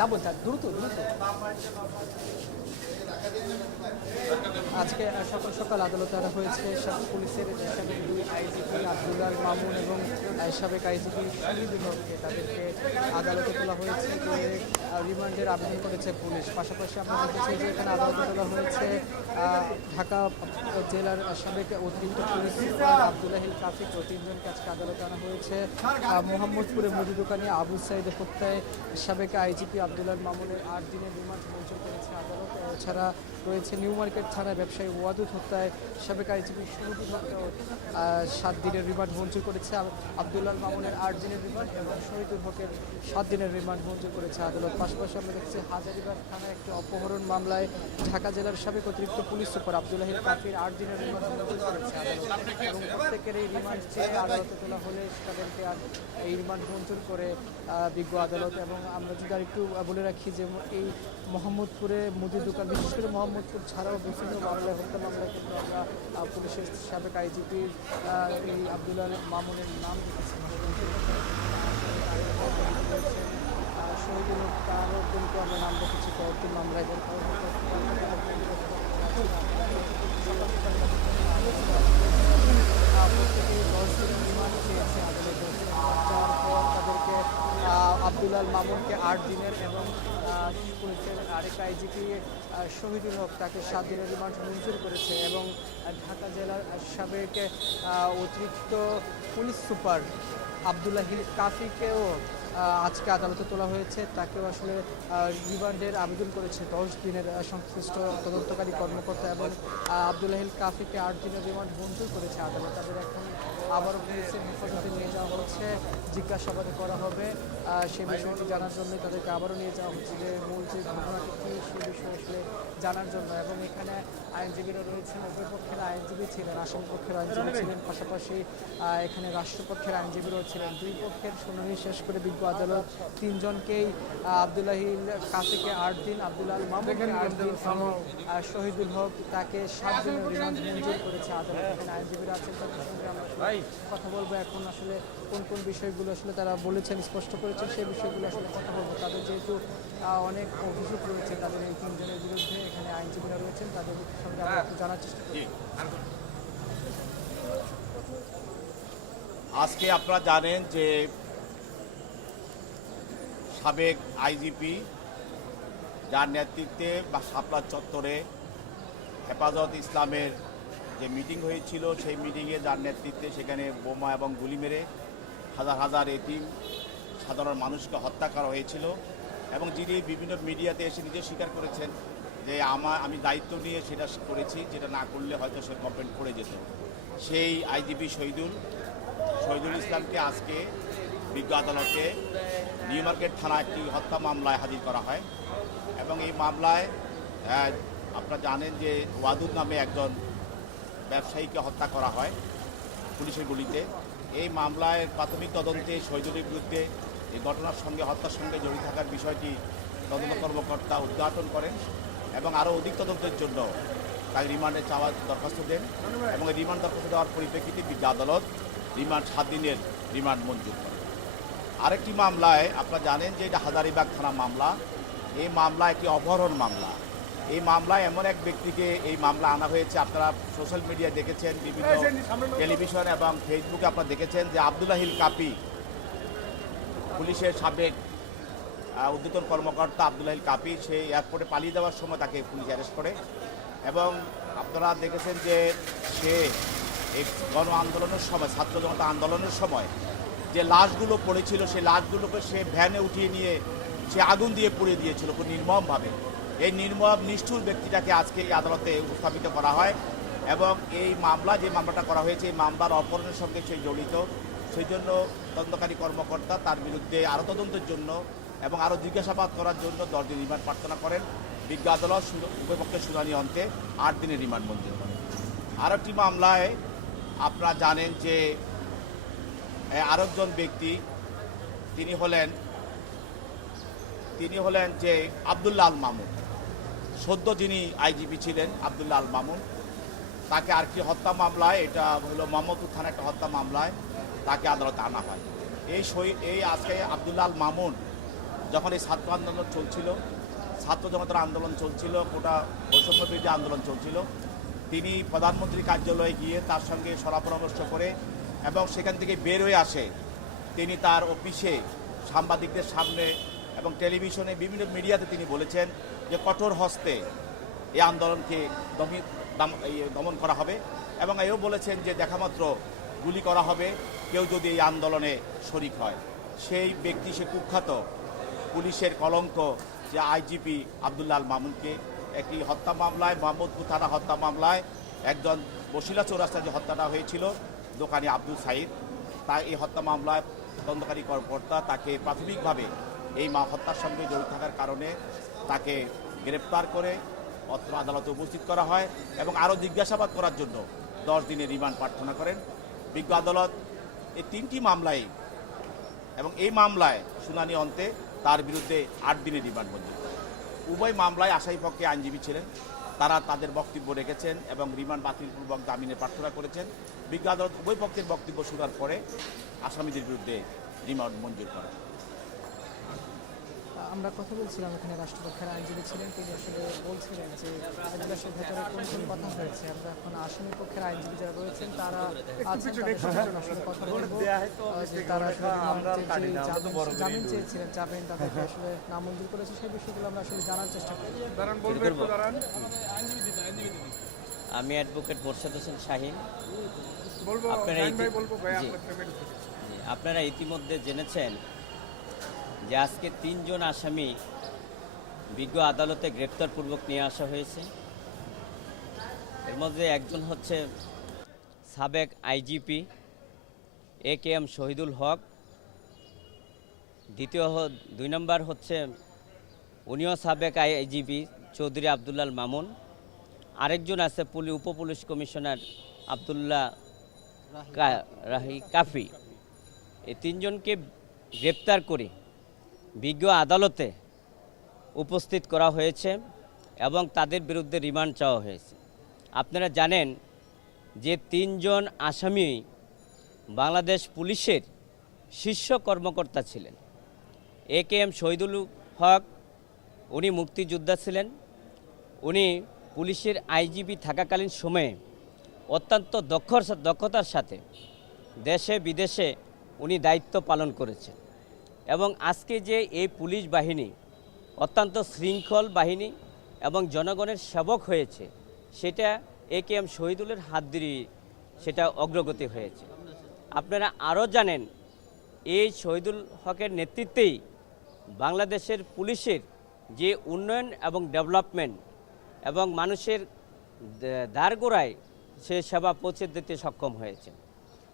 যাবো দ্রুত দ্রুত। আজকে সকাল সকাল আদালতে আনা হয়েছে পুলিশের সাবেক দুই আইজিপি আব্দুল্লাহ মামুন এবং সাবেক আইজিপি শহীদুলকে। তাদেরকে আদালতে তোলা হয়েছে, যে রিমান্ডের আবেদন করেছে পুলিশ। পাশাপাশি আমরা দেখেছি যে এখানে আদালতে তোলা হয়েছে ঢাকা জেলার সাবেক অতিরিক্ত পুলিশ সুপার আব্দুল্লাহিল কাফিক ও তিনজনকে আজকে আদালতে আনা হয়েছে। মোহাম্মদপুরে মুদি দোকানে আবু সাইদ হত্যায় সাবেক আইজিপি আব্দুল্লাহ মামুনের 8 দিনের রিমান্ড মঞ্জুর করেছে আদালত। এছাড়া রয়েছে নিউ মার্কেট থানায় ব্যবসায়ী ওয়াদুদ হত্যায় সাবেক আইজিপি শহীদুল হক 7 দিনের রিমান্ড মঞ্জুর করেছে। আব্দুল্লাহ মামুনের 8 দিনের রিমান্ড এবং শহীদুল হকের 7 দিনের রিমান্ড মঞ্জুর করেছে আদালত। পাশাপাশি আমরা দেখছি হাজারীবাগ থানায় একটি অপহরণ মামলায় ঢাকা জেলার সাবেক অতিরিক্ত পুলিশ সুপার আব্দুল্লাহিল কাফির 8 দিনের রিমান্ড মঞ্জুর করেছে আদালত এবং প্রত্যেকের এই রিমান্ড চেয়ে আদালতে তোলা হলে তাদেরকে এই রিমান্ড মঞ্জুর করে বিজ্ঞ আদালত। এবং আমরা যদি আরেকটু বলে রাখি যে এই মোহাম্মদপুরে মুদির দোকান, বিশেষ করে মোহাম্মদপুর ছাড়াও বিভিন্ন মামলায় হত্যা মামলায় কিন্তু আমরা পুলিশের সাবেক আইজিপির এই আব্দুল্লাহ মামুনের নাম দেখেছি। শহীদুল তারও কিন্তু আমরা নাম দেখেছি পরবর্তী মামলায়। প্রত্যেকেই 10 দিনের রিমান্ড চেয়েছে আদালতে। যাওয়ার পর তাদেরকে আব্দুল্লাহ মামুনকে 8 দিনের এবং পুলিশের আরেক আইজিপি শহীদুল হক তাকে 7 দিনের রিমান্ড মঞ্জুর করেছে। এবং ঢাকা জেলার সাবেক অতিরিক্ত পুলিশ সুপার আব্দুল্লাহিল কাফিকেও আজকে আদালতে তোলা হয়েছে। তাকেও আসলে রিমান্ডের আবেদন করেছে 10 দিনের সংশ্লিষ্ট তদন্তকারী কর্মকর্তা। এবং আব্দুল্লাহিল কাফিকে 8 দিনের রিমান্ড মঞ্জুর করেছে আদালত। তাদের এখন আবারও পুলিশের হেফাজতে নিয়ে যাওয়া হচ্ছে, জিজ্ঞাসাবাদ করা হবে। সেই বিষয়টি জানার জন্য তাদেরকে আবারও নিয়ে যাওয়া হচ্ছে, যে মূল যে ঘটনাটি কী সে বিষয়ে আসলে জানার জন্য। এবং এখানে আইনজীবীরা রয়েছেন, উভয় পক্ষের আইনজীবী ছিলেন, আসামি পক্ষের আইনজীবী ছিলেন, পাশাপাশি এখানে রাষ্ট্রপক্ষের আইনজীবীরাও ছিলেন। দুই পক্ষের শুনানি শেষ করে বিজ্ঞ আদালত তিনজনকেই আব্দুল্লাহিল কাফিকে 8 দিন, আব্দুল্লাহ মামুনকে 8 দিন এবং শহীদুল হক তাকে 7 দিনের রিমান্ড মঞ্জুর করেছে আদালত। এখানে আইনজীবীরা আছেন, তাদের সঙ্গে আমরা কথা বলবো। এখন আসলে কোন কোন বিষয়গুলো আসলে তারা বলেছেন, স্পষ্ট করেছেন, সেই বিষয়গুলো আসলে কথা বলবো। তাদের যেহেতু অনেক অভিযোগ রয়েছে তাদের এই তিনজনের বিরুদ্ধে, এখানে আইনজীবীরা রয়েছেন, তাদের সঙ্গে আমরা একটু জানার চেষ্টা করি। আজকে আপনারা জানেন যে সাবেক আইজিপি যার নেতৃত্বে বা শাপলা চত্বরে হেফাজত ইসলামের যে মিটিং হয়েছিল, সেই মিটিংয়ে যার নেতৃত্বে সেখানে বোমা এবং গুলি মেরে হাজার হাজার এতিম সাধারণ মানুষকে হত্যা করা হয়েছিল। এবং যিনি বিভিন্ন মিডিয়াতে এসে নিজে স্বীকার করেছেন যে আমি দায়িত্ব নিয়ে সেটা করেছি, যেটা না করলে হয়তো সে কমপ্লেন করে যেত। সেই আইজিপি শহীদুল ইসলামকে আজকে বিজ্ঞ আদালতে নিউ মার্কেট থানা একটি হত্যা মামলায় হাজির করা হয়। এবং এই মামলায় আপনারা জানেন যে ওয়াদুদ নামে একজন ব্যবসায়ীকে হত্যা করা হয় পুলিশের গুলিতে। এই মামলায় প্রাথমিক তদন্তে শহীদুলের বিরুদ্ধে এই ঘটনার সঙ্গে হত্যার সঙ্গে জড়িত থাকার বিষয়টি তদন্ত কর্মকর্তা উদ্ঘাটন করেন এবং আরও অধিক তদন্তের জন্য তাকে রিমান্ডে চাওয়ার দরখাস্ত দেন। এবং এই রিমান্ড দরখাস্ত দেওয়ার পরিপ্রেক্ষিতে বিজ্ঞ আদালত রিমান্ড 7 দিনের রিমান্ড মঞ্জুর করে। আরেকটি মামলায় আপনারা জানেন যে এটা হাজারীবাগ থানা মামলা। এই মামলা একটি অপহরণ মামলা। এই মামলায় এমন এক ব্যক্তিকে এই মামলা আনা হয়েছে, আপনারা সোশ্যাল মিডিয়ায় দেখেছেন, বিভিন্ন টেলিভিশন এবং ফেসবুকে আপনারা দেখেছেন যে আব্দুল্লাহিল কাফি, পুলিশের সাবেক ঊর্ধ্বতন কর্মকর্তা আব্দুল্লাহিল কাফি, সে এয়ারপোর্টে পালিয়ে যাওয়ার সময় তাকে পুলিশ অ্যারেস্ট করে। এবং আপনারা দেখেছেন যে সে এই গণ আন্দোলনের সময়, ছাত্র জনতা আন্দোলনের সময় যে লাশগুলো পড়েছিল, সেই লাশগুলোকে সে ভ্যানে উঠিয়ে নিয়ে সে আগুন দিয়ে পুড়িয়ে দিয়েছিল খুব নির্মমভাবে। এই নির্মম নিষ্ঠুর ব্যক্তিটাকে আজকে এই আদালতে উপস্থাপিত করা হয়। এবং এই মামলা, যে মামলাটা করা হয়েছে, এই মামলার অপহরণের সঙ্গে সে জড়িত। সেই জন্য তদন্তকারী কর্মকর্তা তার বিরুদ্ধে আরও তদন্তের জন্য এবং আরও জিজ্ঞাসাবাদ করার জন্য 10 দিন রিমান্ড প্রার্থনা করেন। বিজ্ঞ আদালত উভয়পক্ষের শুনানি অন্তে 8 দিনের রিমান্ড মঞ্জুর করেন। আরেকটি মামলায় আপনারা জানেন যে আরেকজন ব্যক্তি, তিনি হলেন যে আব্দুল্লাহ আল মামুন, সদ্য যিনি আইজিপি ছিলেন আব্দুল্লাহ আল মামুন। তাকে আর কি হত্যা মামলায়, এটা হলো মোহাম্মদপুর থানা একটা হত্যা মামলায় তাকে আদালতে আনা হয়। এই আজকে আব্দুল্লাহ আল মামুন যখন এই ছাত্র আন্দোলন চলছিল, ছাত্র জনতার আন্দোলন চলছিল, গোটা বৈষম্য বিরোধী আন্দোলন চলছিল, তিনি প্রধানমন্ত্রী কার্যালয়ে গিয়ে তার সঙ্গে পরামর্শ করে এবং সেখান থেকে বের হয়ে আসে। তিনি তার অফিসে সাংবাদিকদের সামনে এবং টেলিভিশনে বিভিন্ন মিডিয়াতে তিনি বলেছেন যে কঠোর হস্তে এই আন্দোলনকে দমন করা হবে এবং এও বলেছেন যে দেখামাত্র গুলি করা হবে কেউ যদি এই আন্দোলনে শরিক হয়। সেই ব্যক্তি, সে কুখ্যাত পুলিশের কলঙ্ক যে আইজিপি আব্দুল্লাহ আল মামুনকে একটি হত্যা মামলায়, মোহাম্মদপুর থানা হত্যা মামলায় একজন বসিলা চৌরাস্তায় যে হত্যাটা হয়েছিল দোকানি আব্দুল সাইদ, তাই এই হত্যা মামলায় তদন্তকারী কর্মকর্তা তাকে প্রাথমিকভাবে এই হত্যার সঙ্গে জড়িত থাকার কারণে তাকে গ্রেপ্তার করে অত্র আদালতে উপস্থিত করা হয় এবং আরও জিজ্ঞাসাবাদ করার জন্য 10 দিনের রিমান্ড প্রার্থনা করেন বিজ্ঞ আদালত। এই 3টি মামলায় এবং এই মামলায় শুনানি অন্তে তার বিরুদ্ধে 8 দিনের রিমান্ড মঞ্জুর করে। উভয় মামলায় আসামিপক্ষে আইনজীবী ছিলেন, তারা তাদের বক্তব্য রেখেছেন এবং রিমান্ড বাতিলপূর্বক জামিনের প্রার্থনা করেছেন। বিজ্ঞ আদালত উভয় পক্ষের বক্তব্য শোনার পরে আসামিদের বিরুদ্ধে রিমান্ড মঞ্জুর করেন। আমরা কথা বলছিলাম, এখানে রাষ্ট্রপক্ষের আইনজীবী ছিলেন, তিনি আসলে বলছিলেন যে এজলাসের ভেতরে কোন কোন কথা হয়েছে। আমরা এখন আসামি পক্ষের আইনজীবী যারা রয়েছেন তারা আছেন, তাদের সাথে আসলে কথা বলবো যে তারা আসলে জামিন চেয়েছিলেন, জামিন তাদেরকে আসলে নামঞ্জুর করেছে, সেই বিষয়গুলো আমরা আসলে জানার চেষ্টা করি। আমি অ্যাডভোকেট মোর্শেদ হোসেন শাহীন। আপনারা ইতিমধ্যে জেনেছেন যে আজকে 3 জন আসামি বিজ্ঞ আদালতে গ্রেপ্তারপূর্বক নিয়ে আসা হয়েছে। এর মধ্যে একজন হচ্ছে সাবেক আইজিপি AKM শহীদুল হক, 2 নম্বর হচ্ছে উনিও সাবেক আইজিপি চৌধুরী আব্দুল্লাহ আল মামুন, আরেকজন আছে উপপুলিশ কমিশনার আব্দুল্লাহ রাহি কাফি। এই 3 জনকে গ্রেপ্তার করে বিজ্ঞ আদালতে উপস্থিত করা হয়েছে এবং তাদের বিরুদ্ধে রিমান্ড চাওয়া হয়েছে। আপনারা জানেন যে 3 জন আসামি বাংলাদেশ পুলিশের শীর্ষ কর্মকর্তা ছিলেন। AKM শহীদুল হক উনি মুক্তিযোদ্ধা ছিলেন, উনি পুলিশের আইজিপি থাকাকালীন সময়ে অত্যন্ত দক্ষতার সাথে দেশে বিদেশে উনি দায়িত্ব পালন করেছেন এবং আজকে যে এই পুলিশ বাহিনী অত্যন্ত শৃঙ্খল বাহিনী এবং জনগণের সেবক হয়েছে, সেটা AKM শহীদুলের হাত ধরে সেটা অগ্রগতি হয়েছে। আপনারা আরও জানেন এই শহীদুল হকের নেতৃত্বেই বাংলাদেশের পুলিশের যে উন্নয়ন এবং ডেভেলপমেন্ট এবং মানুষের দ্বারগোড়ায় সে সেবা পৌঁছে দিতে সক্ষম হয়েছে।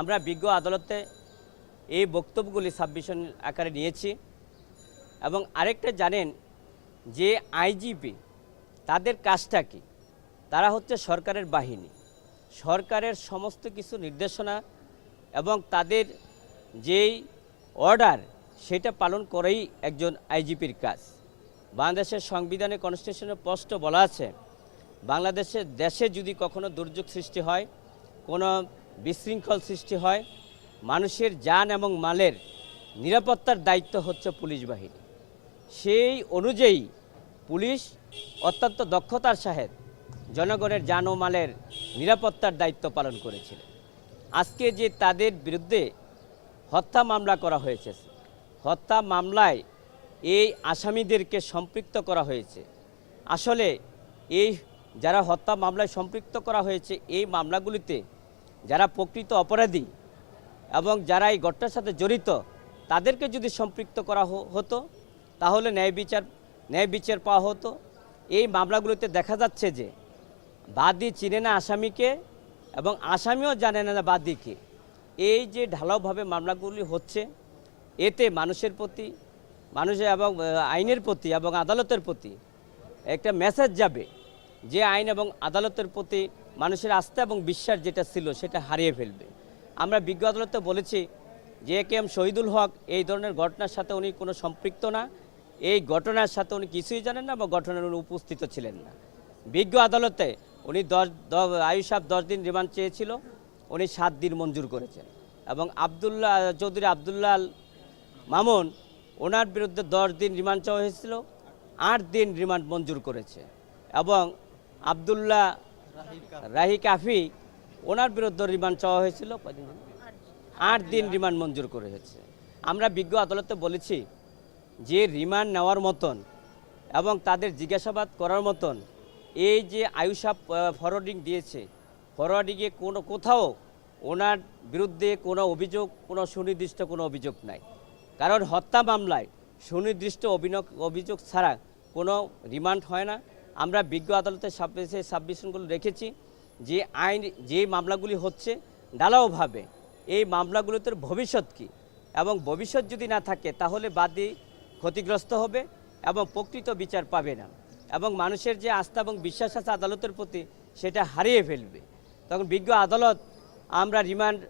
আমরা বিজ্ঞ আদালতে এই বক্তব্যগুলি সাবমিশন আকারে নিয়েছি এবং আরেকটা জানেন যে আইজিপি তাদের কাজটা কি, তারা হচ্ছে সরকারের বাহিনী, সরকারের সমস্ত কিছু নির্দেশনা এবং তাদের যেই অর্ডার সেটা পালন করেই একজন আইজিপির কাজ। বাংলাদেশের সংবিধানে কনস্টিটিউশনে স্পষ্ট বলা আছে, বাংলাদেশের দেশে যদি কখনো দুর্যোগ সৃষ্টি হয়, কোনো বিশৃঙ্খল সৃষ্টি হয়, মানুষের জান এবং মালের নিরাপত্তার দায়িত্ব হচ্ছে পুলিশ বাহিনী। সেই অনুযায়ী পুলিশ অত্যন্ত দক্ষতার সাথে জনগণের জান ও মালের নিরাপত্তার দায়িত্ব পালন করেছিল। আজকে যে তাদের বিরুদ্ধে হত্যা মামলা করা হয়েছে, হত্যা মামলায় এই আসামিদেরকে সম্পৃক্ত করা হয়েছে। আসলে এই যারা হত্যা মামলায় সম্পৃক্ত করা হয়েছে, এই মামলাগুলিতে যারা প্রকৃত অপরাধী এবং যারা এই ঘটনার সাথে জড়িত তাদেরকে যদি সম্পৃক্ত করা হতো তাহলে ন্যায় বিচার পাওয়া হতো। এই মামলাগুলিতে দেখা যাচ্ছে যে বাদী চিনে না আসামিকে এবং আসামিও জানে না বাদীকে। এই যে ঢালাওভাবে মামলাগুলি হচ্ছে, এতে মানুষের এবং আইনের প্রতি এবং আদালতের প্রতি একটা মেসেজ যাবে যে আইন এবং আদালতের প্রতি মানুষের আস্থা এবং বিশ্বাস যেটা ছিল সেটা হারিয়ে ফেলবে। আমরা বিজ্ঞ আদালতে বলেছি যে AKM শহীদুল হক এই ধরনের ঘটনার সাথে উনি কোনো সম্পৃক্ত না, এই ঘটনার সাথে উনি কিছুই জানেন না বা ঘটনার উনি উপস্থিত ছিলেন না। বিজ্ঞ আদালতে উনি আয়ুষাব 10 দিন রিমান্ড চেয়েছিল, উনি 7 দিন মঞ্জুর করেছেন এবং চৌধুরী আব্দুল্লাহ আল মামুন ওনার বিরুদ্ধে 10 দিন রিমান্ড চাওয়া হয়েছিল, 8 দিন রিমান্ড মঞ্জুর করেছে। এবং আব্দুল্লাহ রাহি কাফি ওনার বিরুদ্ধে রিমান্ড চাওয়া হয়েছিল 8 দিন রিমান্ড মঞ্জুর করে হয়েছে। আমরা বিজ্ঞ আদালতে বলেছি যে রিমান্ড নেওয়ার মতন এবং তাদের জিজ্ঞাসাবাদ করার মতন এই যে আয়ুষা ফরওয়ার্ডিং দিয়েছে, ফরওয়ার্ডিংয়ে কোথাও ওনার বিরুদ্ধে কোনো অভিযোগ, কোনো সুনির্দিষ্ট কোনো অভিযোগ নাই। কারণ হত্যা মামলায় সুনির্দিষ্ট অভিযোগ ছাড়া কোনো রিমান্ড হয় না। আমরা বিজ্ঞ আদালতের সাবমিশনগুলো রেখেছি যে আইন যে মামলাগুলি হচ্ছে ঢালাওভাবে এই মামলাগুলোতে ভবিষ্যৎ কী এবং ভবিষ্যৎ যদি না থাকে তাহলে বাদী ক্ষতিগ্রস্ত হবে এবং প্রকৃত বিচার পাবে না এবং মানুষের যে আস্থা এবং বিশ্বাস আছে আদালতের প্রতি সেটা হারিয়ে ফেলবে। তখন বিজ্ঞ আদালত আমরা রিমান্ড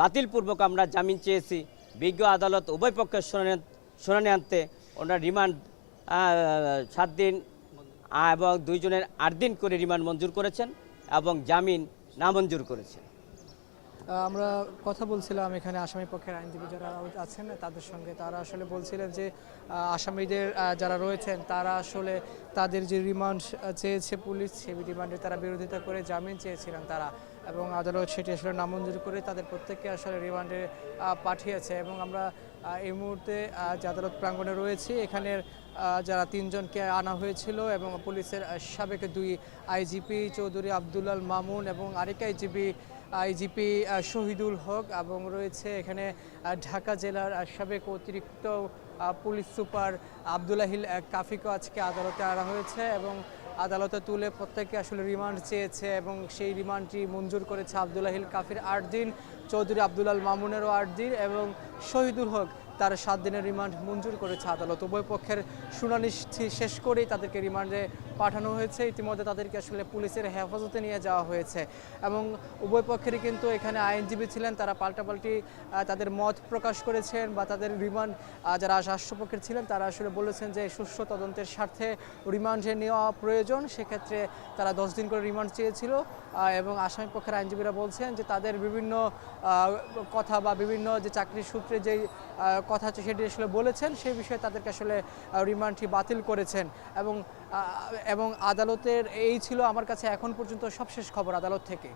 বাতিলপূর্বক আমরা জামিন চেয়েছি। বিজ্ঞ আদালত উভয় পক্ষের শুনানি আনতে ওনার রিমান্ড 7 দিন এবং 2 জনের 8 দিন করে রিমান্ড মঞ্জুর করেছেন এবং জামিন নামঞ্জুর করেছেন। আমরা কথা বলছিলাম এখানে আসামি পক্ষের আইনজীবী যারা আছেন তাদের সঙ্গে। তারা আসলে বলছিলেন যে আসামিদের যারা রয়েছেন তারা আসলে তাদের যে রিমান্ড চেয়েছে পুলিশ, সেই রিমান্ডে তারা বিরোধিতা করে জামিন চেয়েছিলেন তারা, এবং আদালত সেটি আসলে নামঞ্জুর করে তাদের প্রত্যেককে আসলে রিমান্ডে পাঠিয়েছে। এবং আমরা এই মুহূর্তে যে আদালত প্রাঙ্গণে রয়েছি, এখানের যারা 3 জনকে আনা হয়েছিল এবং পুলিশের সাবেক 2 আইজিপি চৌধুরী আব্দুল্লাল মামুন এবং আরেক আইজিপি শহীদুল হক, এবং রয়েছে এখানে ঢাকা জেলার সাবেক অতিরিক্ত পুলিশ সুপার আব্দুল্লাহিল কাফিকে আজকে আদালতে আনা হয়েছে এবং আদালতে তুলে প্রত্যেকে আসলে রিমান্ড চেয়েছে এবং সেই রিমান্ডটি মঞ্জুর করেছে আব্দুল্লাহিল কাফির 8 দিন, চৌধুরী আব্দুল্লাল মামুনেরও 8 দিন এবং শহীদুল হক তার 7 দিনের রিমান্ড মঞ্জুর করেছে আদালত। উভয় পক্ষের শুনানি শেষ করেই তাদেরকে রিমান্ডে পাঠানো হয়েছে। ইতিমধ্যে তাদেরকে আসলে পুলিশের হেফাজতে নিয়ে যাওয়া হয়েছে এবং উভয় পক্ষেরই কিন্তু এখানে আইনজীবী ছিলেন, তারা পাল্টাপাল্টি তাদের মত প্রকাশ করেছেন বা তাদের রিমান্ড যারা রাষ্ট্রপক্ষের ছিলেন তারা আসলে বলেছেন যে সুষ্ঠু তদন্তের স্বার্থে রিমান্ডে নেওয়া প্রয়োজন। সেক্ষেত্রে তারা 10 দিন করে রিমান্ড চেয়েছিল এবং আসামি পক্ষের আইনজীবীরা বলছেন যে তাদের বিভিন্ন কথা বা বিভিন্ন যে চাকরির সূত্রে যেই কথা আছে সেটি আসলে বলেছেন, সেই বিষয়ে তাদেরকে আসলে রিমান্ডটি বাতিল করেছেন। এবং আদালতের এই ছিল আমার কাছে এখন পর্যন্ত সবশেষ খবর আদালত থেকে।